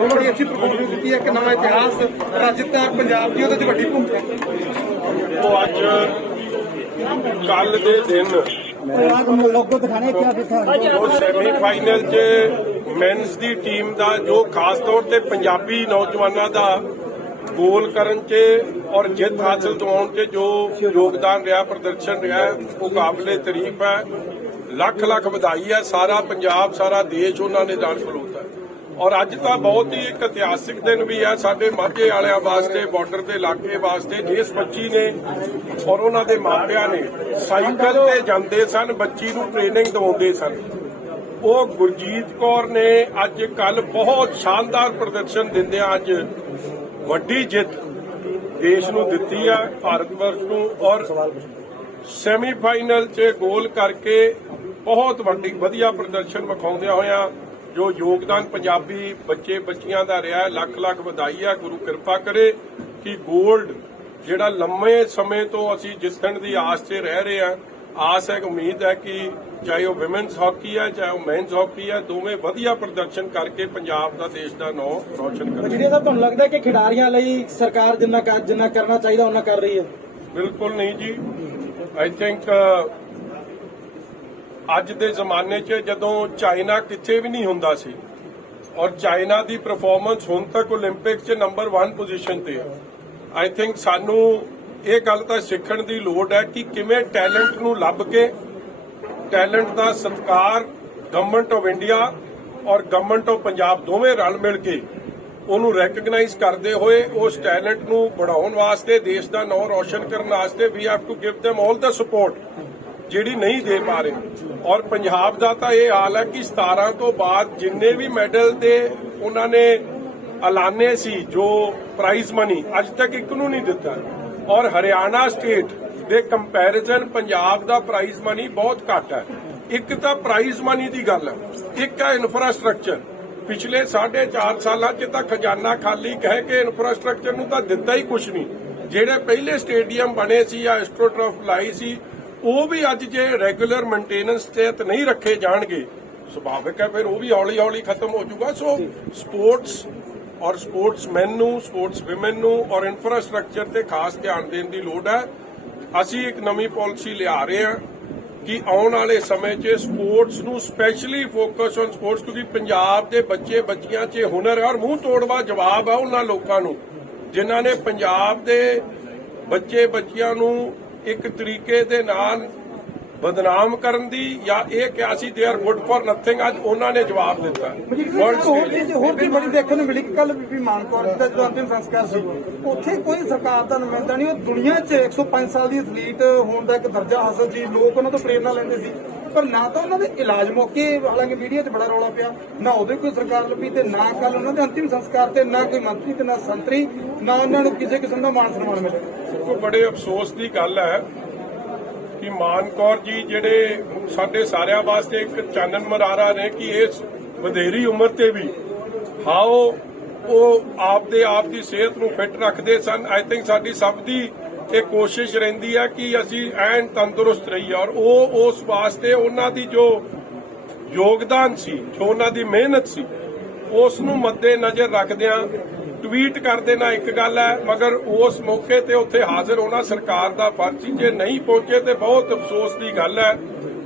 बड़ी अच्छी परफॉर्मेंस दी है, एक नवा इतिहास रचित है पंजाब की, ਉਹਦੇ 'ਚ ਵੱਡੀ ਭੂਮਿਕਾ। ਉਹ ਅੱਜ ਕੱਲ ਦੇ ਦਿਨ ਉਹ ਸੈਮੀਫਾਈਨਲ 'ਚ ਮੈਨਸ ਦੀ ਟੀਮ ਦਾ ਜੋ ਖਾਸ ਤੌਰ ਤੇ ਪੰਜਾਬੀ ਨੌਜਵਾਨਾਂ ਦਾ ਗੋਲ ਕਰਨ 'ਚ ਔਰ ਜਿੱਤ ਹਾਸਲ ਦਿਵਾਉਣ 'ਚ ਜੋ ਯੋਗਦਾਨ ਰਿਹਾ, ਪ੍ਰਦਰਸ਼ਨ ਰਿਹਾ, ਉਹ ਕਾਬਲੇ ਤਾਰੀਫ ਹੈ। ਲੱਖ ਲੱਖ ਵਧਾਈ ਹੈ। ਸਾਰਾ ਪੰਜਾਬ, ਸਾਰਾ ਦੇਸ਼ ਉਹਨਾਂ ਨੇ ਨਾਲ ਖਲੋਤਾ। ਔਰ ਅੱਜ ਤਾਂ ਬਹੁਤ ਹੀ ਇੱਕ ਇਤਿਹਾਸਿਕ ਦਿਨ ਵੀ ਹੈ ਸਾਡੇ ਮਾਝੇ ਵਾਲਿਆਂ ਵਾਸਤੇ, ਬਾਰਡਰ ਦੇ ਇਲਾਕੇ ਵਾਸਤੇ। ਜਿਸ ਬੱਚੀ ਨੇ ਔਰ ਉਹਨਾਂ ਦੇ ਮਾਪਿਆਂ ਨੇ ਸਾਈਕਲ ਤੇ ਜਾਂਦੇ ਸਨ, ਬੱਚੀ ਨੂੰ ਟ੍ਰੇਨਿੰਗ ਦਿਵਾਉਂਦੇ ਸਨ, ਉਹ ਗੁਰਜੀਤ ਕੌਰ ਨੇ ਅੱਜ ਕੱਲ ਬਹੁਤ ਸ਼ਾਨਦਾਰ ਪ੍ਰਦਰਸ਼ਨ ਦਿੰਦਿਆਂ ਅੱਜ ਵੱਡੀ ਜਿੱਤ ਦੇਸ਼ ਨੂੰ ਦਿੱਤੀ ਹੈ, ਭਾਰਤ ਵਰਸ਼ ਨੂੰ। ਔਰ ਸੈਮੀਫਾਈਨਲ 'ਚ ਗੋਲ ਕਰਕੇ ਬਹੁਤ ਵੱਡੀ ਵਧੀਆ ਪ੍ਰਦਰਸ਼ਨ ਵਿਖਾਉਂਦਿਆਂ ਹੋਇਆਂ ਜੋ ਯੋਗਦਾਨ ਪੰਜਾਬੀ ਬੱਚੇ ਬੱਚੀਆਂ ਦਾ ਰਿਹਾ, ਲੱਖ ਲੱਖ ਵਧਾਈ ਹੈ। ਗੁਰੂ ਕਿਰਪਾ ਕਰੇ ਕਿ ਗੋਲਡ ਜਿਹੜਾ ਲੰਮੇ ਸਮੇਂ ਤੋਂ ਅਸੀਂ ਜਿੱਤਣ ਦੀ ਆਸ 'ਚ ਰਹਿ ਰਹੇ ਹਾਂ, ਆਸ ਹੈ, ਉਮੀਦ ਹੈ ਕਿ ਚਾਹੇ ਉਹ ਵਿਮਨਸ ਹਾਕੀ ਹੈ, ਚਾਹੇ ਉਹ ਮੈਨਸ ਹਾਕੀ ਹੈ, ਦੋਵੇਂ ਵਧੀਆ ਪ੍ਰਦਰਸ਼ਨ ਕਰਕੇ ਪੰਜਾਬ ਦਾ, ਦੇਸ਼ ਦਾ ਨਾਂ ਰੌਸ਼ਨ ਕਰਨਗੇ। ਜਿਹੜੀ ਤਾਂ ਤੁਹਾਨੂੰ ਲੱਗਦਾ ਕਿ ਖਿਡਾਰੀਆਂ ਲਈ ਸਰਕਾਰ ਜਿੰਨਾ ਕਰਨਾ ਚਾਹੀਦਾ ਉਹਨਾਂ ਕਰ ਰਹੀ ਹੈ? ਬਿਲਕੁਲ ਨਹੀਂ ਜੀ। ਆਈ ਥਿੰਕ ਅੱਜ ਦੇ ਜ਼ਮਾਨੇ 'ਚ ਜਦੋਂ ਚਾਈਨਾ ਕਿੱਥੇ ਵੀ ਨਹੀਂ ਹੁੰਦਾ ਸੀ ਔਰ ਚਾਈਨਾ ਦੀ ਪਰਫਾਰਮੈਂਸ ਹੁਣ ਤੱਕ ਓਲੰਪਿਕ 'ਚ ਨੰਬਰ 1 ਪੋਜੀਸ਼ਨ ਤੇ ਹੈ। ਆਈ ਥਿੰਕ ਸਾਨੂੰ ਇਹ ਗੱਲ ਤਾਂ ਸਿੱਖਣ ਦੀ ਲੋੜ ਹੈ ਕਿ ਕਿਵੇਂ ਟੈਲੈਂਟ ਨੂੰ ਲੱਭ ਕੇ, ਟੈਲੈਂਟ ਦਾ ਸਤਿਕਾਰ ਗਵਰਨਮੈਂਟ ਆਫ ਇੰਡੀਆ ਔਰ ਗਵਰਨਮੈਂਟ ਆਫ ਪੰਜਾਬ ਦੋਵੇਂ ਰਲ ਮਿਲ ਕੇ ਉਹਨੂੰ ਰੈਕਗਨਾਈਜ਼ ਕਰਦੇ ਹੋਏ ਉਸ ਟੈਲੈਂਟ ਨੂੰ बढ़ाਉਣ ਵਾਸਤੇ, ਦੇਸ਼ ਦਾ ਨਾਂ ਰੌਸ਼ਨ ਕਰਨ ਵਾਸਤੇ we have to give them all the support ਜਿਹੜੀ ਨਹੀਂ ਦੇ ਪਾ ਰਹੇ। ਔਰ ਪੰਜਾਬ ਦਾ ਤਾਂ ਇਹ ਹਾਲ ਹੈ ਕਿ 17 ਤੋਂ ਬਾਅਦ ਜਿੰਨੇ ਵੀ ਮੈਡਲ ਦੇ ਉਹਨਾਂ ਨੇ ਐਲਾਨੇ ਸੀ ਜੋ ਪ੍ਰਾਈਜ਼ ਮਨੀ, ਅੱਜ ਤੱਕ ਇੱਕ ਨੂੰ ਨਹੀਂ ਦਿੱਤਾ। ਔਰ ਹਰਿਆਣਾ ਸਟੇਟ ਦੇ ਕੰਪੈਰੀਜ਼ਨ ਪੰਜਾਬ ਦਾ ਪ੍ਰਾਈਜ਼ ਮਨੀ ਬਹੁਤ ਘੱਟ ਹੈ। ਇੱਕ ਤਾਂ ਪ੍ਰਾਈਜ਼ ਮਨੀ ਦੀ ਗੱਲ ਹੈ, ਇੱਕ ਹੈ ਇਨਫਰਾਸਟ੍ਰਕਚਰ। ਪਿਛਲੇ 4.5 ਸਾਲਾਂ 'ਚ ਤਾਂ ਖਜ਼ਾਨਾ ਖਾਲੀ ਕਹਿ ਕੇ ਇਨਫਰਾਸਟ੍ਰਕਚਰ ਨੂੰ ਤਾਂ ਦਿੱਤਾ ਹੀ ਕੁਝ ਨਹੀਂ। ਜਿਹੜੇ ਪਹਿਲੇ ਸਟੇਡੀਅਮ ਬਣੇ ਸੀ ਜਾਂ ਐਸਟ੍ਰੋਟਰਫ ਲਾਈ ਸੀ, ਉਹ ਵੀ ਅੱਜ ਜੇ ਰੈਗੂਲਰ ਮੇਨਟੇਨੈਂਸ ਤੇ ਨਹੀਂ ਰੱਖੇ ਜਾਣਗੇ, ਸੁਭਾਵਿਕ ਹੈ ਫਿਰ ਉਹ ਵੀ ਹੌਲੀ ਹੌਲੀ ਖਤਮ ਹੋ ਜਾਊਗਾ। ਸੋ ਸਪੋਰਟਸ ਔਰ ਸਪੋਰਟਸਮੈਨ ਨੂੰ, ਸਪੋਰਟਸ ਵਿਮਨ ਨੂੰ ਔਰ ਇਨਫਰਾਸਟ੍ਰਕਚਰ ਤੇ ਖਾਸ ਧਿਆਨ ਦੇਣ ਦੀ ਲੋੜ ਹੈ। ਅਸੀਂ ਇੱਕ ਨਵੀਂ ਪਾਲਿਸੀ ਲਿਆ ਰਹੇ ਹਾਂ ਕਿ ਆਉਣ ਵਾਲੇ ਸਮੇਂ 'ਚ ਸਪੋਰਟਸ ਨੂੰ ਸਪੈਸ਼ਲੀ ਫੋਕਸ ਔਨ ਸਪੋਰਟਸ, ਕਿਉਂਕਿ ਪੰਜਾਬ ਦੇ ਬੱਚੇ ਬੱਚੀਆਂ 'ਚ ਹੁਨਰ ਹੈ। ਔਰ ਮੂੰਹ ਤੋੜਵਾ ਜਵਾਬ ਹੈ ਉਹਨਾਂ ਲੋਕਾਂ ਨੂੰ ਜਿਨ੍ਹਾਂ ਨੇ ਪੰਜਾਬ ਦੇ ਬੱਚੇ ਬੱਚੀਆਂ ਨੂੰ ਇੱਕ ਤਰੀਕੇ ਦੇ ਨਾਲ ਬਦਨਾਮ ਕਰਨ ਦੀ ਜਾਂ ਇਹ ਕਿਹਾ ਸੀ they are good for nothing, ਅੱਜ ਉਹਨਾਂ ਨੇ ਜਵਾਬ ਦਿੱਤਾ। ਹੋਰ ਵੀ ਬੜੀ ਦੇਖਣ ਨੂੰ ਮਿਲੀ ਕਿ ਕੱਲ ਬੀਬੀ ਮਾਨ ਕੌਰ ਦਾ ਜਦੋਂ ਅੰਤਿਮ ਸੰਸਕਾਰ ਸੀ, ਉੱਥੇ ਕੋਈ ਸਰਕਾਰ ਦਾ ਨੁਮਾਇੰਦਾ ਨਹੀਂ। ਉਹ ਦੁਨੀਆ 'ਚ 105 ਸਾਲ ਦੀ ਐਥਲੀਟ ਹੋਣ ਦਾ ਇੱਕ ਦਰਜਾ ਹਾਸਲ ਸੀ, ਲੋਕ ਉਹਨਾਂ ਤੋਂ ਪ੍ਰੇਰਨਾ ਲੈਂਦੇ ਸੀ, ਪਰ ਨਾ ਤਾਂ ਉਹਨਾਂ ਦੇ ਇਲਾਜ ਮੌਕੇ, ਹਾਲਾਂਕਿ ਮੀਡੀਆ 'ਚ ਬੜਾ ਰੌਲਾ ਪਿਆ, ਨਾ ਉਹਦੇ ਕੋਈ ਸਰਕਾਰ ਲੱਭੀ ਤੇ ਨਾ ਕੱਲ ਉਹਨਾਂ ਦੇ ਅੰਤਿਮ ਸੰਸਕਾਰ ਤੇ ਨਾ ਕੋਈ ਮੰਤਰੀ ਤੇ ਨਾ ਸੰਤਰੀ, ਨਾ ਉਹਨਾਂ ਨੂੰ ਕਿਸੇ ਕਿਸਮ ਦਾ ਮਾਣ ਸਨਮਾਨ ਮਿਲੇ। ਦੇਖੋ, ਬੜੇ ਅਫਸੋਸ ਦੀ ਗੱਲ ਹੈ ਕਿ ਮਾਨ ਕੌਰ ਜੀ ਜਿਹੜੇ ਸਾਡੇ ਸਾਰਿਆਂ ਵਾਸਤੇ ਇੱਕ ਚਾਨਣ ਮਰਾਰਾ ਨੇ ਕਿ ਇਸ ਵਧੇਰੀ ਉਮਰ ਤੇ ਵੀ ਹਾਓ ਉਹ ਆਪਦੇ ਆਪ ਦੀ ਸਿਹਤ ਨੂੰ ਫਿੱਟ ਰੱਖਦੇ ਸਨ। ਆਈ ਥਿੰਕ ਸਾਡੀ ਸਭ ਦੀ ਇਹ ਕੋਸ਼ਿਸ਼ ਰਹਿੰਦੀ ਹੈ ਕਿ ਅਸੀਂ ਐਨ ਤੰਦਰੁਸਤ ਰਹੀਏ ਔਰ ਉਹ ਉਸ ਵਾਸਤੇ ਉਹਨਾਂ ਦੀ ਜੋ ਯੋਗਦਾਨ ਸੀ, ਜੋ ਉਹਨਾਂ ਦੀ ਮਿਹਨਤ ਸੀ, ਉਸ ਨੂੰ ਮੱਦੇ ਨਜ਼ਰ ਰੱਖਦਿਆਂ ਟਵੀਟ ਕਰ ਦੇਣਾ ਇੱਕ ਗੱਲ ਹੈ, ਮਗਰ ਉਸ ਮੌਕੇ ਤੇ ਉੱਥੇ ਹਾਜ਼ਰ ਹੋਣਾ ਸਰਕਾਰ ਦਾ ਫਰਜ਼ ਸੀ। ਜੇ ਨਹੀਂ ਪਹੁੰਚੇ ਤੇ ਬਹੁਤ ਅਫਸੋਸ ਦੀ ਗੱਲ ਹੈ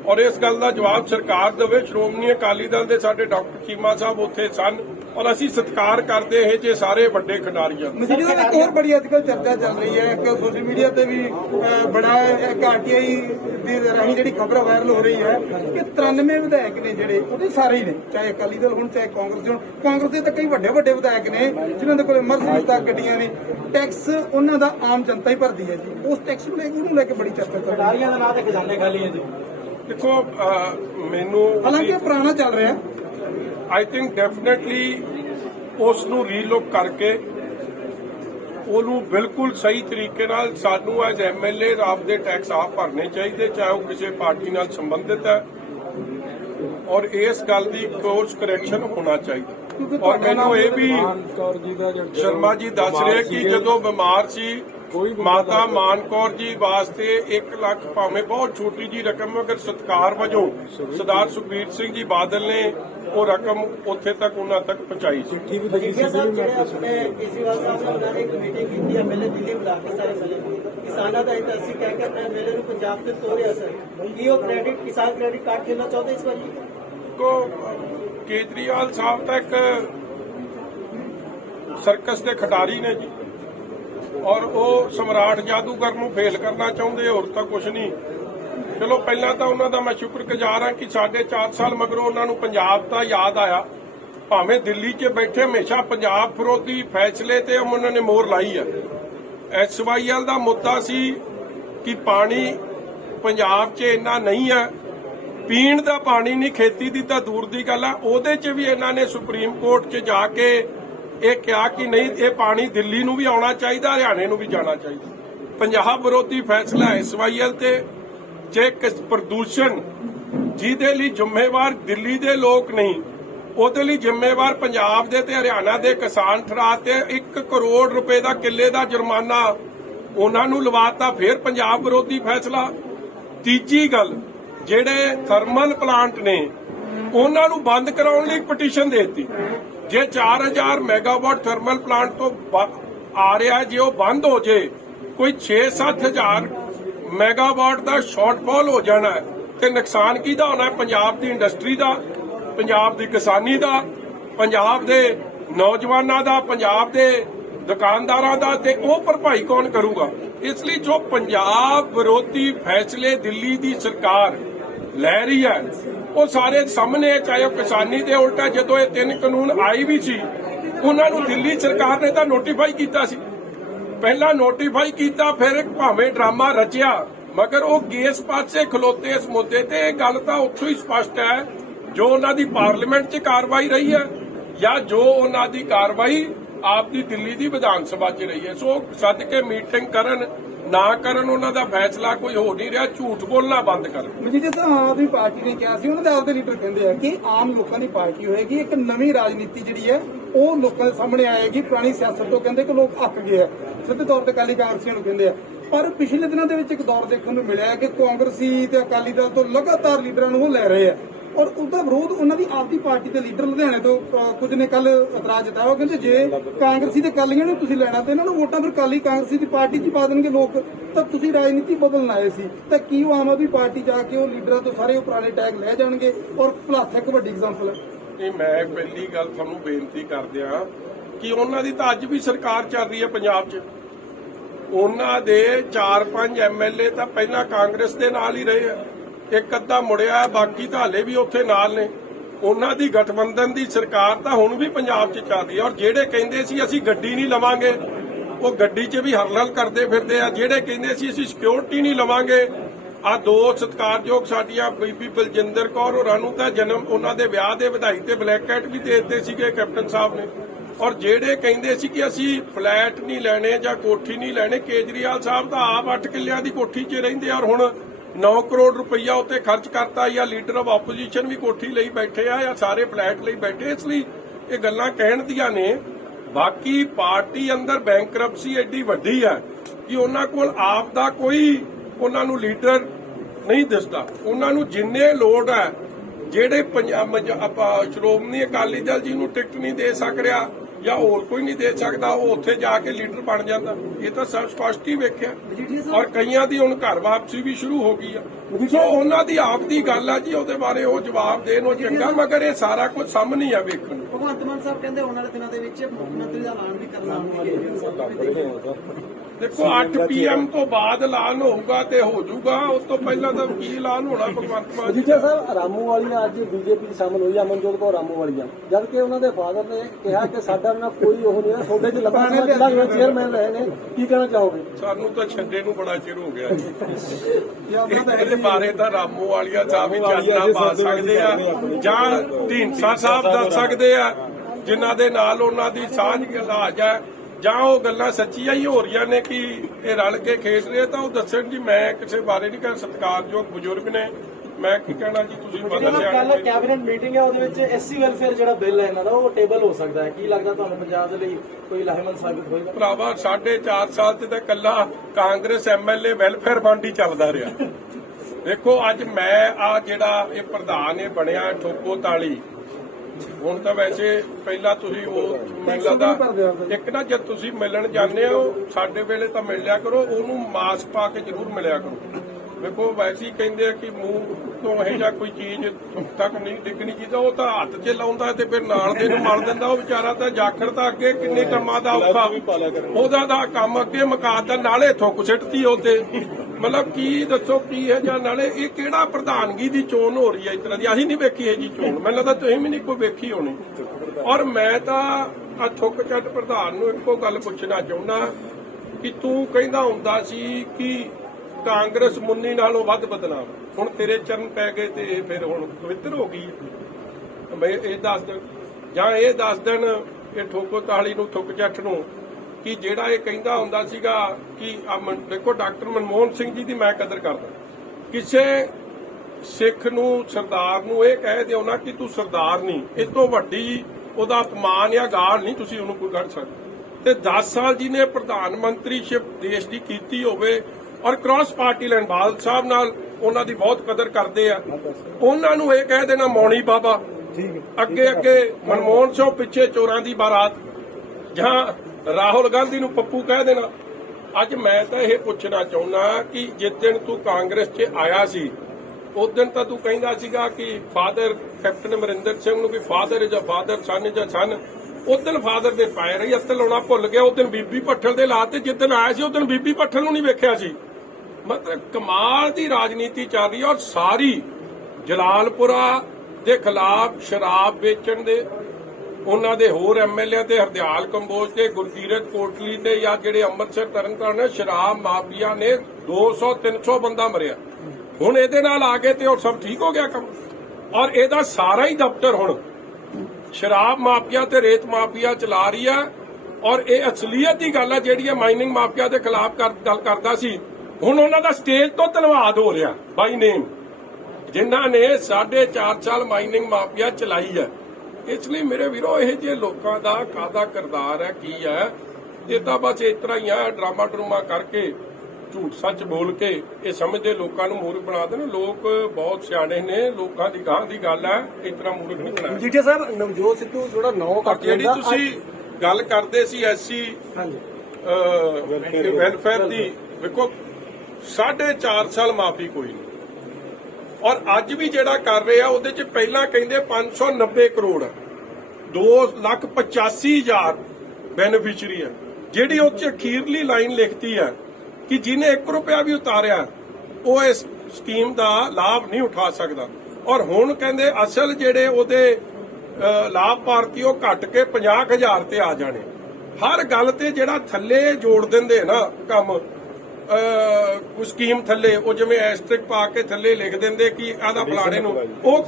ਔਰ ਇਸ ਗੱਲ ਦਾ ਜਵਾਬ ਸਰਕਾਰ ਦੇਵੇ। ਸ਼੍ਰੋਮਣੀ ਅਕਾਲੀ ਦਲ ਦੇ ਸਾਡੇ ਡਾਕਟਰ ਚੀਮਾ ਸਾਹਿਬ ਉੱਥੇ ਸਨ ਔਰ ਅਸੀਂ ਸਤਿਕਾਰ ਕਰਦੇ ਇਹ ਜੇ ਸਾਰੇ ਵੱਡੇ ਖਿਡਾਰੀਆਂ। ਜਿਹਦੇ ਨਾਲ ਇੱਕ ਹੋਰ ਬੜੀ ਅੱਜਕੱਲ ਚਰਚਾ ਚੱਲ ਰਹੀ ਹੈ, ਇੱਕ ਸੋਸ਼ਲ ਮੀਡੀਆ ਤੇ ਵੀ ਬੜਾ ਇੱਕ ਆਰਟੀਆਈ ਦੇ ਰਾਹੀਂ ਜਿਹੜੀ ਖਬਰ ਵਾਇਰਲ ਹੋ ਰਹੀ ਹੈ ਕਿ 93 ਵਿਧਾਇਕ ਨੇ ਜਿਹੜੇ ਉਹਦੇ ਸਾਰੇ ਹੀ ਨੇ, ਚਾਹੇ ਅਕਾਲੀ ਦਲ ਹੋਣ ਚਾਹੇ ਕਾਂਗਰਸ ਹੋਣ। ਕਾਂਗਰਸ ਦੇ ਤਾਂ ਕਈ ਵੱਡੇ ਵੱਡੇ ਵਿਧਾਇਕ ਨੇ ਜਿਨ੍ਹਾਂ ਦੇ ਕੋਲ ਮਰਸੀਡੀਜ਼ ਤੱਕ ਗੱਡੀਆਂ ਨੇ। ਟੈਕਸ ਉਹਨਾਂ ਦਾ ਆਮ ਜਨਤਾ ਹੀ ਭਰਦੀ ਹੈ ਜੀ। ਉਸ ਟੈਕਸ ਨੂੰ ਲੈ ਕੇ ਬੜੀ ਚਰਚਾ ਚੱਲ ਰਹੀ ਹੈ। ਖਿਡਾਰੀਆਂ ਦਾ ਨਾਂ ਤੇ ਖਜ਼ਾਨੇ ਖਾਲੀ ਹੈ ਜੀ। ਦੇਖੋ, ਮੈਨੂੰ ਹਾਲਾਂਕਿ ਪੁਰਾਣਾ ਚੱਲ ਰਿਹਾ, ਆਈ ਥਿੰਕ ਡੈਫੀਨੇਟਲੀ ਉਸ ਨੂੰ ਰੀਲੁੱਕ ਕਰਕੇ ਉਹਨੂੰ ਬਿਲਕੁਲ ਸਹੀ ਤਰੀਕੇ ਨਾਲ ਸਾਨੂੰ ਐਜ਼ ਐਮਐਲਏ ਆਪਦੇ ਟੈਕਸ ਆਪ ਭਰਨੇ ਚਾਹੀਦੇ, ਚਾਹੇ ਉਹ ਕਿਸੇ ਪਾਰਟੀ ਨਾਲ ਸੰਬੰਧਿਤ ਹੈ, ਔਰ ਇਸ ਗੱਲ ਦੀ ਕੋਰਸ ਕਰੈਕਸ਼ਨ ਹੋਣਾ ਚਾਹੀਦਾ। ਔਰ ਮੈਨੂੰ ਇਹ ਵੀ ਸ਼ਰਮਾ ਜੀ ਦੱਸ ਰਹੇ ਕਿ ਜਦੋਂ ਬਿਮਾਰ ਸੀ ਮਾਤਾ ਮਾਨਕੌਰ ਜੀ ਵਾਸਤੇ 1 ਲੱਖ ਭਾਵੇਂ ਬਹੁਤ ਛੋਟੀ ਜੀ ਰਕਮ ਮਗਰ ਸਤਿਕਾਰ ਵਜੋਂ ਸਰਦਾਰ ਸੁਖਬੀਰ ਸਿੰਘ ਜੀ ਬਾਦਲ ਨੇ ਉਹ ਰਕਮ ਉੱਥੇ ਤੱਕ ਉਹਨਾਂ ਤੱਕ ਪਹੁੰਚਾਈ ਸੀ। ਮਜੀਠੀਆ ਸਾਹਿਬ ਜਿਹੜੇ ਆਪਣੇ ਕੇਜਰੀਵਾਲ ਸਾਹਿਬ ਨਾਲ ਉਹਨਾਂ ਨੇ ਇੱਕ ਮੀਟਿੰਗ ਕੀਤੀ ਐਮਐਲਏ ਦਿੱਲੀ ਬੁਲਾ ਕੇ ਸਾਰੇ ਮਿਲੇ ਕਿਸਾਨਾਂ ਦਾ ਹਿੱਤ ਅਸੀਂ ਕਹਿ ਕੇ ਆਪਣੇ ਐਮਐਲਏ ਨੂੰ ਪੰਜਾਬ ਤੇ ਤੋਰਿਆ ਸਰ ਕੀ ਉਹ ਕਿਸਾਨ ਕ੍ਰੈਡਿਟ ਕਾਰਡ ਖੇਲਣਾ ਚਾਹੁੰਦੇ ਇਸ ਵਾਰੀ? ਕੋ ਕੇਜਰੀਵਾਲ ਸਾਹਿਬ ਤਾਂ ਇੱਕ ਸਰਕਸ ਦੇ ਖਿਡਾਰੀ ਨੇ ਜੀ ਔਰ ਉਹ ਸਮਰਾਟ ਜਾਦੂਗਰ ਨੂੰ ਫੇਲ ਕਰਨਾ ਚਾਹੁੰਦੇ ਹੋਰ ਤਾਂ ਕੁਝ ਨਹੀਂ। ਚਲੋ ਪਹਿਲਾਂ ਤਾਂ ਉਹਨਾਂ ਦਾ ਮੈਂ ਸ਼ੁਕਰਗੁਜ਼ਾਰ ਹਾਂ ਕਿ 4.5 ਸਾਲ ਮਗਰੋਂ ਉਹਨਾਂ ਨੂੰ ਪੰਜਾਬ ਦਾ ਯਾਦ ਆਇਆ। ਭਾਵੇਂ ਦਿੱਲੀ 'ਚ ਬੈਠੇ ਹਮੇਸ਼ਾ ਪੰਜਾਬ ਵਿਰੋਧੀ ਫੈਸਲੇ ਤੇ ਉਹਨਾਂ ਨੇ ਮੋਹਰ ਲਾਈ ਹੈ। SYL ਦਾ ਮੁੱਦਾ ਸੀ ਕਿ ਪਾਣੀ ਪੰਜਾਬ 'ਚ ਇੰਨਾ ਨਹੀਂ ਹੈ, ਪੀਣ ਦਾ ਪਾਣੀ ਨਹੀਂ, ਖੇਤੀ ਦੀ ਤਾਂ ਦੂਰ ਦੀ ਗੱਲ ਹੈ। ਉਹਦੇ 'ਚ ਵੀ ਇਹਨਾਂ ਨੇ ਸੁਪਰੀਮ ਕੋਰਟ 'ਚ ਜਾ ਕੇ ਇਹ ਕਿਹਾ ਕਿ ਨਹੀਂ ਇਹ ਪਾਣੀ ਦਿੱਲੀ ਨੂੰ ਵੀ ਆਉਣਾ ਚਾਹੀਦਾ, ਹਰਿਆਣੇ ਨੂੰ ਵੀ ਜਾਣਾ ਚਾਹੀਦਾ। ਪੰਜਾਬ ਵਿਰੋਧੀ ਫੈਸਲਾ SYL ਤੇ ਜੇ ਪ੍ਰਦੂਸ਼ਣ ਜਿਹਦੇ ਲਈ ਜ਼ਿੰਮੇਵਾਰ ਦਿੱਲੀ ਦੇ ਲੋਕ ਨਹੀਂ, ਉਹਦੇ ਲਈ ਜ਼ਿੰਮੇਵਾਰ ਪੰਜਾਬ ਦੇ ਤੇ ਹਰਿਆਣਾ ਦੇ ਕਿਸਾਨ ਠਹਿਰਾਤੇ 1 ਕਰੋੜ ਰੁਪਏ ਦਾ ਕਿੱਲੇ ਦਾ ਜੁਰਮਾਨਾ ਉਹਨਾਂ ਨੂੰ ਲਵਾਤਾ। ਫਿਰ ਪੰਜਾਬ ਵਿਰੋਧੀ ਫੈਸਲਾ। ਤੀਜੀ ਗੱਲ, ਜਿਹੜੇ ਥਰਮਲ ਪਲਾਂਟ ਨੇ ਉਹਨਾਂ ਨੂੰ ਬੰਦ ਕਰਾਉਣ ਲਈ ਪਟੀਸ਼ਨ ਦੇ ਦਿੱਤੀ। ਜੇ 4000 ਮੈਗਾਵਾਟ ਥਰਮਲ ਪਲਾਂਟ ਤੋਂ ਆ ਰਿਹਾ, ਜੇ ਉਹ ਬੰਦ ਹੋ ਜੇ, ਕੋਈ 6-7 ਮੈਗਾਵਾਟ ਦਾ ਸ਼ਾਰਟਫਾਲ ਹੋ ਜਾਣਾ ਤੇ ਨੁਕਸਾਨ ਕਿਹਦਾ ਹੋਣਾ? ਪੰਜਾਬ ਦੀ ਇੰਡਸਟਰੀ ਦਾ, ਪੰਜਾਬ ਦੀ ਕਿਸਾਨੀ ਦਾ, ਪੰਜਾਬ ਦੇ ਨੌਜਵਾਨਾਂ ਦਾ, ਪੰਜਾਬ ਦੇ ਦੁਕਾਨਦਾਰਾਂ ਦਾ, ਤੇ ਉਹ ਭਰਪਾਈ ਕੌਣ ਕਰੂਗਾ? ਇਸ ਲਈ ਜੋ ਪੰਜਾਬ ਵਿਰੋਧੀ ਫੈਸਲੇ ਦਿੱਲੀ ਦੀ ਸਰਕਾਰ ਲੈ ਰਹੀ ਹੈ ਉਹ ਸਾਰੇ ਸਾਹਮਣੇ, ਚਾਹੇ ਉਹ ਕਿਸਾਨੀ ਦੇ ਉਲਟਾ ਜਦੋਂ ਇਹ 3 ਕਾਨੂੰਨ ਆਈ ਵੀ ਸੀ ਉਹਨਾਂ ਨੂੰ ਦਿੱਲੀ ਸਰਕਾਰ ਨੇ ਤਾਂ ਨੋਟੀਫਾਈ ਕੀਤਾ ਸੀ। ਪਹਿਲਾਂ ਨੋਟੀਫਾਈ ਕੀਤਾ, ਫਿਰ ਭਾਵੇਂ ਡਰਾਮਾ ਰਚਿਆ, ਮਗਰ ਉਹ ਇਸ ਪਾਸੇ ਖਲੋਤੇ ਇਸ ਮੁੱਦੇ ਤੇ। ਇਹ ਗੱਲ ਤਾਂ ਉੱਥੋਂ ਹੀ ਸਪਸ਼ਟ ਹੈ ਜੋ ਉਹਨਾਂ ਦੀ ਪਾਰਲੀਮੈਂਟ 'ਚ ਕਾਰਵਾਈ ਰਹੀ ਹੈ ਜਾਂ ਜੋ ਉਹਨਾਂ ਦੀ ਕਾਰਵਾਈ ਆਪ ਦੀ ਦਿੱਲੀ ਦੀ ਵਿਧਾਨ ਸਭਾ 'ਚ ਰਹੀ ਹੈ। ਸੋ ਸੱਦ ਕੇ ਮੀਟਿੰਗ ਕਰਨ ਨਾ ਕਰਨ, ਉਹਨਾਂ ਦਾ ਫੈਸਲਾ ਕੋਈ ਹੋ ਨਹੀਂ ਰਿਹਾ। ਝੂਠ ਬੋਲਣਾ ਬੰਦ ਕਰਨ। ਮਜੀਠੀਆ ਸਾਹਿਬ, ਆਮ ਆਦਮੀ ਪਾਰਟੀ ਨੇ ਕਿਹਾ ਸੀ, ਉਹਨਾਂ ਦੇ ਆਪਦੇ ਲੀਡਰ ਕਹਿੰਦੇ ਆ ਕਿ ਆਮ ਲੋਕਾਂ ਦੀ ਪਾਰਟੀ ਹੋਏਗੀ, ਇੱਕ ਨਵੀਂ ਰਾਜਨੀਤੀ ਜਿਹੜੀ ਹੈ ਉਹ ਲੋਕਾਂ ਦੇ ਸਾਹਮਣੇ ਆਏਗੀ। ਪੁਰਾਣੀ ਸਿਆਸਤ ਤੋਂ ਕਹਿੰਦੇ ਕਿ ਲੋਕ ਅੱਕ ਗਏ ਆ, ਸਿੱਧੇ ਤੌਰ ਤੇ ਅਕਾਲੀ ਕਾਂਗਰਸੀਆਂ ਨੂੰ ਕਹਿੰਦੇ ਆ। ਪਰ ਪਿਛਲੇ ਦਿਨਾਂ ਦੇ ਵਿੱਚ ਇੱਕ ਦੌਰ ਦੇਖਣ ਨੂੰ ਮਿਲਿਆ ਕਿ ਕਾਂਗਰਸੀ ਤੇ ਅਕਾਲੀ ਦਲ ਤੋਂ ਲਗਾਤਾਰ ਲੀਡਰਾਂ ਨੂੰ ਉਹ ਲੈ ਰਹੇ ਆ ਔਰ ਉਹਦਾ ਵਿਰੋਧ ਉਹਨਾਂ ਦੀ ਆਪਦੀ ਪਾਰਟੀ ਦੇ ਲੀਡਰ ਲੁਧਿਆਣੇ ਤੋਂ ਕੁਝ ਨੇ ਕੱਲ ਇਤਰਾਜ਼ ਜਤਾਇਆ। ਉਹ ਕਹਿੰਦੇ ਜੇ ਕਾਂਗਰਸੀ ਤੇ ਅਕਾਲੀਆਂ ਨੂੰ ਤੁਸੀਂ ਲੈਣਾ ਤੇ ਇਹਨਾਂ ਨੂੰ ਵੋਟਾਂ ਫਿਰ ਅਕਾਲੀ ਕਾਂਗਰਸੀ ਦੀ ਪਾਰਟੀ 'ਚ ਪਾ ਦੇਣਗੇ ਲੋਕ, ਤਾਂ ਤੁਸੀਂ ਰਾਜਨੀਤੀ ਬਦਲਣ ਆਏ ਸੀ ਤਾਂ ਕੀ ਉਹ ਆਮ ਆਦਮੀ ਪਾਰਟੀ ਜਾ ਕੇ ਉਹ ਲੀਡਰਾਂ ਤੋਂ ਸਾਰੇ ਉਹ ਪੁਰਾਣੇ ਟੈਗ ਲੈ ਜਾਣਗੇ? ਔਰ ਭੁਲੱਥ ਇੱਕ ਵੱਡੀ ਐਗਜ਼ਾਮਪਲ ਹੈ। ਇਹ ਮੈਂ ਪਹਿਲੀ ਗੱਲ ਤੁਹਾਨੂੰ ਬੇਨਤੀ ਕਰਦਿਆਂ ਕਿ ਉਹਨਾਂ ਦੀ ਤਾਂ ਅੱਜ ਵੀ ਸਰਕਾਰ ਚੱਲ ਰਹੀ ਹੈ ਪੰਜਾਬ 'ਚ। ਉਹਨਾਂ ਦੇ 4-5 MLA ਤਾਂ ਪਹਿਲਾਂ ਕਾਂਗਰਸ ਦੇ ਨਾਲ ਹੀ ਰਹੇ ਆ, ਇੱਕ ਅੱਧਾ ਮੁੜਿਆ, ਬਾਕੀ ਤਾਂ ਹਲੇ ਵੀ ਉੱਥੇ ਨਾਲ ਨੇ। ਉਹਨਾਂ ਦੀ ਗਠਬੰਧਨ ਦੀ ਸਰਕਾਰ ਤਾਂ ਹੁਣ ਵੀ ਪੰਜਾਬ 'ਚ ਚੱਲ ਰਹੀ ਹੈ। ਔਰ ਜਿਹੜੇ ਕਹਿੰਦੇ ਸੀ ਅਸੀਂ ਗੱਡੀ ਨਹੀਂ ਲਵਾਂਗੇ, ਉਹ ਗੱਡੀ 'ਚ ਵੀ ਹਰਲਲ ਕਰਦੇ ਫਿਰਦੇ ਆ। ਜਿਹੜੇ ਕਹਿੰਦੇ ਸੀ ਅਸੀਂ ਸਿਕਿਉਰਿਟੀ ਨਹੀਂ ਲਵਾਂਗੇ, ਆ 2 ਸਤਿਕਾਰਯੋਗ ਸਾਡੀਆਂ ਬੀਬੀ ਬਲਜਿੰਦਰ ਕੌਰ ਹੋਰਾਂ ਨੂੰ ਤਾਂ ਜਨਮ ਉਹਨਾਂ ਦੇ ਵਿਆਹ ਦੇ ਵਧਾਈ ਤੇ ਬਲੈਕ ਕੈਟ ਵੀ ਦੇ ਦਿੱਤੇ ਸੀਗੇ ਕੈਪਟਨ ਸਾਹਿਬ ਨੇ। ਔਰ ਜਿਹੜੇ ਕਹਿੰਦੇ ਸੀ ਕਿ ਅਸੀਂ ਫਲੈਟ ਨਹੀਂ ਲੈਣੇ ਜਾਂ ਕੋਠੀ ਨਹੀਂ ਲੈਣੇ, ਕੇਜਰੀਵਾਲ ਸਾਹਿਬ ਤਾਂ ਆਪ 8 ਕਿੱਲਿਆਂ ਦੀ ਕੋਠੀ 'ਚ ਰਹਿੰਦੇ ਆ ਔਰ ਹੁਣ 9 ਕਰੋੜ ਰੁਪਈਆ ਉੱਤੇ ਖਰਚ ਕਰਤਾ। ਜਾਂ ਲੀਡਰ ਆਫ ਆਪੋਜੀਸ਼ਨ ਵੀ ਕੋਠੀ ਲਈ ਬੈਠੇ ਆ ਜਾਂ ਸਾਰੇ ਫਲੈਟ ਲਈ ਬੈਠੇ। ਇਸ ਲਈ ਇਹ ਗੱਲਾਂ ਕਹਿਣ ਦੀਆਂ ਨੇ। ਬਾਕੀ ਪਾਰਟੀ ਅੰਦਰ ਬੈਂਕਰਪਸੀ ਐਡੀ ਵੱਡੀ ਹੈ ਕਿ ਉਹਨਾਂ ਕੋਲ ਆਪ ਦਾ ਕੋਈ ਉਹਨਾਂ ਨੂੰ ਲੀਡਰ ਨਹੀਂ ਦਿਸਦਾ। ਉਹਨਾਂ ਨੂੰ ਜਿੰਨੇ ਲੋੜ ਹੈ, ਜਿਹੜੇ ਆਪਾਂ ਸ਼੍ਰੋਮਣੀ ਅਕਾਲੀ ਦਲ ਜੀ ਨੂੰ ਟਿਕਟ ਨਹੀਂ ਦੇ ਸਕ ਰਿਹਾ ਜਾਂ ਹੋਰ ਕੋਈ ਨਹੀਂ ਦੇ ਸਕਦਾ, ਉਹ ਉੱਥੇ ਜਾ ਕੇ ਲੀਡਰ ਬਣ ਜਾਂਦਾ। ਇਹ ਤਾਂ ਸਭ ਸਪਸ਼ਟ ਹੀ ਵੇਖਿਆ। ਔਰ ਕਈਆਂ ਦੀ ਹੁਣ ਘਰ ਵਾਪਸੀ ਵੀ ਸ਼ੁਰੂ ਹੋ ਗਈ ਆ। ਸੋ ਉਹਨਾਂ ਦੀ ਆਪ ਦੀ ਗੱਲ ਆ ਜੀ, ਉਹਦੇ ਬਾਰੇ ਉਹ ਜਵਾਬ ਦੇਣ ਉਹ ਚੰਗਾ, ਮਗਰ ਇਹ ਸਾਰਾ ਕੁਝ ਸਾਹਮਣੇ ਆ ਵੇਖਣ ਨੂੰ। ਭਗਵੰਤ ਮਾਨ ਸਾਹਿਬ ਕਹਿੰਦੇ ਆਉਣ ਵਾਲੇ ਦਿਨਾਂ ਦੇ ਵਿੱਚ ਮੁੱਖ ਮੰਤਰੀ ਦਾ ਐਲਾਨ ਵੀ ਕਰਨਾ। ਦੇਖੋ 8 PM ਤੋਂ ਬਾਅਦ ਐਲਾਨ ਹੋਊਗਾ ਤੇ ਹੋ ਜਾਊਗਾ, ਉਸ ਤੋਂ ਪਹਿਲਾਂ ਤਾਂ ਕੀ ਐਲਾਨ ਹੋਣਾ ਭਗਵੰਤ ਮਾਨ ਜੀ। ਮਜੀਠੀਆ ਸਾਹਿਬ, ਰਾਮੂ ਵਾਲੀਆਂ ਅੱਜ ਬੀਜੇਪੀ 'ਚ ਸ਼ਾਮਲ ਹੋਈ, ਅਮਨਜੋਤ ਕੌਰ ਰਾਮੂ ਵਾਲੀਆਂ, ਜਦ ਕਿ ਉਹਨਾਂ ਦੇ ਫਾਦਰ ਨੇ ਕਿਹਾ ਕਿ ਸਾਡਾ ਨਾ ਕੋਈ ਉਹ ਨਹੀਂ ਹੈ, ਤੁਹਾਡੇ 'ਚ ਲੰਬਾ ਸਮਾਂ ਚੇਅਰਮੈਨ ਰਹੇ ਨੇ, ਕੀ ਕਹਿਣਾ ਚਾਹੋਗੇ? ਸਾਨੂੰ ਤਾਂ ਛੱਡੇ ਨੂੰ ਬੜਾ ਚਿਰ ਹੋ ਗਿਆ ਇਹਦੇ ਬਾਰੇ ਤਾਂ ਰਾਮੂ ਵਾਲੀਆ ਸਾਹਿਬ ਹੀ ਚਾਨਣਾ ਪਾ ਸਕਦੇ ਆ ਜਾਂ ਢੀਂਡਸਾ ਸਾਹਿਬ ਦੱਸ ਸਕਦੇ ਆ, ਜਿਨ੍ਹਾਂ ਦੇ ਨਾਲ ਉਹਨਾਂ ਦੀ ਸਾਂਝ ਇਲਾਜ ਹੈ, ਜਾਂ ਉਹ ਗੱਲਾਂ ਸੱਚੀਆਂ ਹੀ ਹੋ ਰਹੀਆਂ ਨੇ ਕਿ ਇਹ ਰਲ ਕੇ ਖੇਡ ਰਹੇ ਤਾਂ ਉਹ ਦੱਸਣ ਜੀ। ਮੈਂ ਕਿਸੇ ਬਾਰੇ ਨਹੀਂ ਕਰ, ਸਤਿਕਾਰਯੋਗ ਬਜ਼ੁਰਗ ਨੇ, ਮੈਂ ਕੀ ਕਹਿਣਾ ਜੀ, ਤੁਸੀਂ ਕੱਲ ਦੱਸਿਆ ਕੈਬਨਿਟ ਮੀਟਿੰਗ ਹੈ, ਉਹਦੇ ਵਿੱਚ ਐਸਸੀ ਵੈਲਫੇਅਰ ਜਿਹੜਾ ਬਿੱਲ ਹੈ ਇਹਨਾਂ ਦਾ ਉਹ ਟੇਬਲ ਹੋ ਸਕਦਾ ਹੈ। ਕੀ ਲੱਗਦਾ ਤੁਹਾਨੂੰ ਪੰਜਾਬ ਦੇ ਲਈ ਕੋਈ ਲਾਹੇਮੰਦ ਸਾਬਿਤ ਹੋਏਗਾ? ਭਰਾਵਾ 4.5 ਸਾਲ ਤੇ ਤਾਂ ਇਕੱਲਾ ਕਾਂਗਰਸ ਐਮਐਲਏ ਵੈਲਫੇਅਰ ਫੰਡ ਹੀ ਚੱਲਦਾ ਰਿਹਾ। ਦੇਖੋ ਅੱਜ ਮੈਂ ਆ ਜਿਹੜਾ ਇਹ ਪ੍ਰਧਾਨ ਇਹ ਬਣਿਆ ਠੋਕੋ ਤਾਲੀ, ਹੁਣ ਤਾਂ ਵੈਸੇ ਪਹਿਲਾਂ ਤੁਸੀਂ ਉਹ ਮੈਨੂੰ ਲੱਗਦਾ ਇੱਕ ਨਾ ਜਦ ਤੁਸੀਂ ਮਿਲਣ ਜਾਂਦੇ ਹੋ ਸਾਡੇ ਵੇਲੇ ਤਾਂ ਮਿਲ ਲਿਆ ਕਰੋ, ਉਹਨੂੰ ਮਾਸਕ ਪਾ ਕੇ ਜ਼ਰੂਰ ਮਿਲਿਆ ਕਰੋ। ਵੇਖੋ ਵੈਸੇ ਹੀ ਕਹਿੰਦੇ ਆ ਕਿ ਮੂੰਹ ਤੋਂ ਇਹ ਜਾਂ ਕੋਈ ਚੀਜ਼ ਤੱਕ ਨਹੀਂ ਡਿੱਗਣੀ ਚਾਹੀਦਾ, ਉਹ ਤਾਂ ਹੱਥ 'ਚ ਲਾਉਂਦਾ ਤੇ ਫਿਰ ਨਾਲ ਦੇ ਨੂੰ ਮਲ ਦਿੰਦਾ। ਉਹ ਵਿਚਾਰਾ ਤਾਂ ਜਾਖੜ ਤਾਂ ਅੱਗੇ ਕਿੰਨੇ ਕੰਮਾਂ ਦਾ ਔਖਾ, ਉਹਦਾ ਤਾਂ ਕੰਮ ਅੱਗੇ ਮੁਕਾਤਾ, ਨਾਲੇ ਥੁੱਕ ਸਿੱਟਦੀ ਉਹ ਤੇ। ਮਤਲਬ ਕੀ ਦੱਸੋ ਕੀ ਹੈ ਜਾਂ ਨਾਲੇ ਇਹ ਕਿਹੜਾ ਪ੍ਰਧਾਨਗੀ ਦੀ ਚੋਣ ਹੋ ਰਹੀ ਹੈ ਇਸ ਤਰ੍ਹਾਂ ਦੀ? ਅਸੀਂ ਨਹੀਂ ਵੇਖੀ ਇਹ ਜੀ ਚੋਣ, ਮੈਨੂੰ ਲੱਗਦਾ ਤੁਸੀਂ ਵੀ ਨਹੀਂ ਕੋਈ ਵੇਖੀ ਹੋਣੀ। ਔਰ ਮੈਂ ਤਾਂ ਆ ਥੁੱਕ ਚੱਟ ਪ੍ਰਧਾਨ ਨੂੰ ਇੱਕੋ ਗੱਲ ਪੁੱਛਣਾ ਚਾਹੁੰਦਾ ਕਿ ਤੂੰ ਕਹਿੰਦਾ ਹੁੰਦਾ ਸੀ ਕਿ ਕਾਂਗਰਸ ਮੁੰਨੀ ਨਾਲੋਂ ਵੱਧ ਬਦਨਾਮ, ਹੁਣ ਤੇਰੇ ਚਰਨ ਪੈ ਗਏ ਤੇ ਇਹ ਫਿਰ ਹੁਣ ਪਵਿੱਤਰ ਹੋ ਗਈ। ਮੈਂ ਇਹ ਦੱਸ ਦੇਣ ਜਾਂ ਇਹ ਦੱਸ ਦੇਣ ਇਹ ਠੋਕੋ ਤਾਲੀ ਨੂੰ ਥੁੱਕ ਚੱਟ ਨੂੰ ਕਿ ਜਿਹੜਾ ਇਹ ਕਹਿੰਦਾ ਹੁੰਦਾ ਸੀਗਾ ਕਿ ਦੇਖੋ ਡਾਕਟਰ ਮਨਮੋਹਨ ਸਿੰਘ ਜੀ ਦੀ ਮੈਂ ਕਦਰ ਕਰਦਾ, ਕਿਸੇ ਸਿੱਖ ਨੂੰ ਸਰਦਾਰ ਨੂੰ ਇਹ ਕਹਿ ਦਿਓ ਨਾ ਕਿ ਤੂੰ ਸਰਦਾਰ ਨਹੀਂ, ਇਸ ਤੋਂ ਵੱਡੀ ਉਹਦਾ ਅਪਮਾਨ ਜਾਂ ਗਾਲ ਨਹੀਂ ਤੁਸੀਂ ਉਹਨੂੰ ਕੋਈ ਕੱਢ ਸਕਦੇ। ਤੇ 10 ਸਾਲ ਜਿਹਨੇ ਪ੍ਰਧਾਨ ਮੰਤਰੀਸ਼ਿਪ ਦੇਸ਼ ਦੀ ਕੀਤੀ ਹੋਵੇ ਔਰ ਕ੍ਰਾਸ ਪਾਰਟੀ ਲਾਈਨ ਬਾਦਲ ਸਾਹਿਬ ਨਾਲ ਉਹਨਾਂ ਦੀ ਬਹੁਤ ਕਦਰ ਕਰਦੇ ਆ, ਉਹਨਾਂ ਨੂੰ ਇਹ ਕਹਿ ਦੇਣਾ ਮੌਣੀ ਬਾਬਾ, ਅੱਗੇ ਅੱਗੇ ਮਨਮੋਹਨ ਸਿੰਘ ਪਿੱਛੇ ਚੋਰਾਂ ਦੀ ਬਾਰਾਤ, ਜਾਂ ਰਾਹੁਲ ਗਾਂਧੀ ਨੂੰ ਪੱਪੂ ਕਹਿ ਦੇਣਾ। ਅੱਜ ਮੈਂ ਤਾਂ ਇਹ ਪੁੱਛਣਾ ਚਾਹੁੰਦਾ ਕਿ ਜਿਸ ਦਿਨ ਤੂੰ ਕਾਂਗਰਸ 'ਚ ਆਇਆ ਸੀ ਉਸ ਦਿਨ ਤਾਂ ਤੂੰ ਕਹਿੰਦਾ ਸੀਗਾ ਕਿ ਫਾਦਰ ਕੈਪਟਨ ਅਮਰਿੰਦਰ ਸਿੰਘ ਨੂੰ ਵੀ father is a father, son is a son. ਉਸ ਦਿਨ ਫਾਦਰ ਦੇ ਪਾਏ ਰਹੀ, ਅਸਲ ਲਾਉਣਾ ਭੁੱਲ ਗਿਆ। ਉਸ ਦਿਨ ਬੀਬੀ ਭੱਠਲ ਦੇ ਲਾ ਤੇ ਜਿਸ ਦਿਨ ਆਇਆ ਸੀ ਉਸ ਦਿਨ ਬੀਬੀ ਭੱਠਲ ਨੂੰ ਨਹੀਂ ਵੇਖਿਆ ਸੀ। ਮਤਲਬ ਕਮਾਲ ਦੀ ਰਾਜਨੀਤੀ ਚੱਲ ਰਹੀ ਹੈ। ਔਰ ਸਾਰੀ ਜਲਾਲਪੁਰਾ ਦੇ ਖਿਲਾਫ ਸ਼ਰਾਬ ਵੇਚਣ ਦੇ, ਉਹਨਾਂ ਦੇ ਹੋਰ ਐਮਐਲਏ ਤੇ ਹਰਦਿਆਲ ਕੰਬੋਜ ਤੇ ਗੁਰਕੀਰਤ ਕੋਟਲੀ ਤੇ ਜਾਂ ਜਿਹੜੇ ਅੰਮ੍ਰਿਤਸਰ ਤਰਨਤਾਰਨ ਨੇ ਸ਼ਰਾਬ ਮਾਫੀਆ ਨੇ 200-300 ਬੰਦਾ ਮਰਿਆ। ਹੁਣ ਇਹਦੇ ਨਾਲ ਆ ਗਏ ਤੇ ਉਹ ਸਭ ਠੀਕ ਹੋ ਗਿਆ ਕੰਮ। ਔਰ ਇਹਦਾ ਸਾਰਾ ਹੀ ਦਫ਼ਤਰ ਹੁਣ ਸ਼ਰਾਬ ਮਾਫੀਆ ਤੇ ਰੇਤ ਮਾਫੀਆ ਚਲਾ ਰਹੀ ਆ। ਔਰ ਇਹ ਅਸਲੀਅਤ ਦੀ ਗੱਲ ਹੈ ਜਿਹੜੀ ਮਾਈਨਿੰਗ ਮਾਫੀਆ ਦੇ ਖਿਲਾਫ ਗੱਲ ਕਰਦਾ ਸੀ, ਹੁਣ ਉਹਨਾਂ ਦਾ ਸਟੇਜ ਤੋਂ ਧੰਨਵਾਦ ਹੋ ਰਿਹਾ ਬਾਈ ਨੇਮ, ਜਿਨ੍ਹਾਂ ਨੇ 4.5 ਸਾਲ ਮਾਈਨਿੰਗ ਮਾਫੀਆ ਚਲਾਈ ਹੈ। ਇਸ ਲਈ ਮੇਰੇ ਵੀਰੋ ਇਹ ਜੇ ਲੋਕਾਂ ਦਾ ਕਾਹਦਾ ਕਿਰਦਾਰ ਹੈ ਕੀ ਹੈ, ਇਹ ਤਾਂ ਬਸ ਇਸ ਤਰ੍ਹਾਂ ਹੀ ਆ ਡਰਾਮਾ ਡਰੂਮਾ ਕਰਕੇ ਝੂਠ ਸੱਚ ਬੋਲ ਕੇ ਇਹ ਸਮਝਦੇ ਲੋਕਾਂ ਨੂੰ ਮੂਰਖ ਬਣਾ ਦੇਣ। ਲੋਕ ਬਹੁਤ ਸਿਆਣੇ ਨੇ, ਲੋਕਾਂ ਦੀ ਗਾਂ ਦੀ ਗੱਲ ਹੈ, ਇਸ ਤਰ੍ਹਾਂ ਮੂਰਖ ਨਹੀਂ ਬਣਾਇਆ। ਜੀਠੇ ਸਾਹਿਬ ਨਵਜੋਤ ਸਿੱਧੂ ਜਿਹੜਾ ਨੌ ਜਿਹੜੀ ਤੁਸੀਂ ਗੱਲ ਕਰਦੇ ਸੀ ਐਸਸੀ ਵੈਲਫੇਅਰ ਦੀ, ਵੇਖੋ 4.5 ਸਾਲ ਮਾਫੀ ਕੋਈ ਨਹੀਂ। ਔਰ ਅੱਜ ਵੀ ਜਿਹੜਾ ਕਰ ਰਹੇ ਆ ਉਹਦੇ ਚ ਪਹਿਲਾਂ ਕਹਿੰਦੇ 590 ਕਰੋੜ 2,85,000 ਬੈਨੀਫੀਸ਼ੀਅਰੀ ਹੈ, ਜਿਹੜੀ ਉਹ ਚ ਅਖੀਰਲੀ ਲਾਈਨ ਲਿਖਤੀ ਹੈ ਕਿ ਜਿਹਨੇ 1 ਰੁਪਿਆ ਵੀ ਉਤਾਰਿਆ ਉਹ ਇਸ ਸਕੀਮ ਦਾ ਲਾਭ ਨਹੀਂ ਉਠਾ ਸਕਦਾ। ਔਰ ਹੁਣ ਕਹਿੰਦੇ ਅਸਲ ਜਿਹੜੇ ਉਹਦੇ ਲਾਭਪਾਤਰੀ ਉਹ ਘਟ ਕੇ 50,000 ਤੇ ਆ ਜਾਣੇ। ਹਰ ਗੱਲ ਤੇ ਜਿਹੜਾ ਥੱਲੇ ਜੋੜ ਦਿੰਦੇ ਨਾ ਕੰਮ ਸਕੀਮ ਥੱਲੇ, ਉਹ ਜਿਵੇਂ ਐਸਟ੍ਰਿਕ ਪਾ ਕੇ ਥੱਲੇ ਲਿਖ ਦਿੰਦੇ ਕਿ ਆਹ ਫਲਾਣੇ ਨੂੰ ਉਹ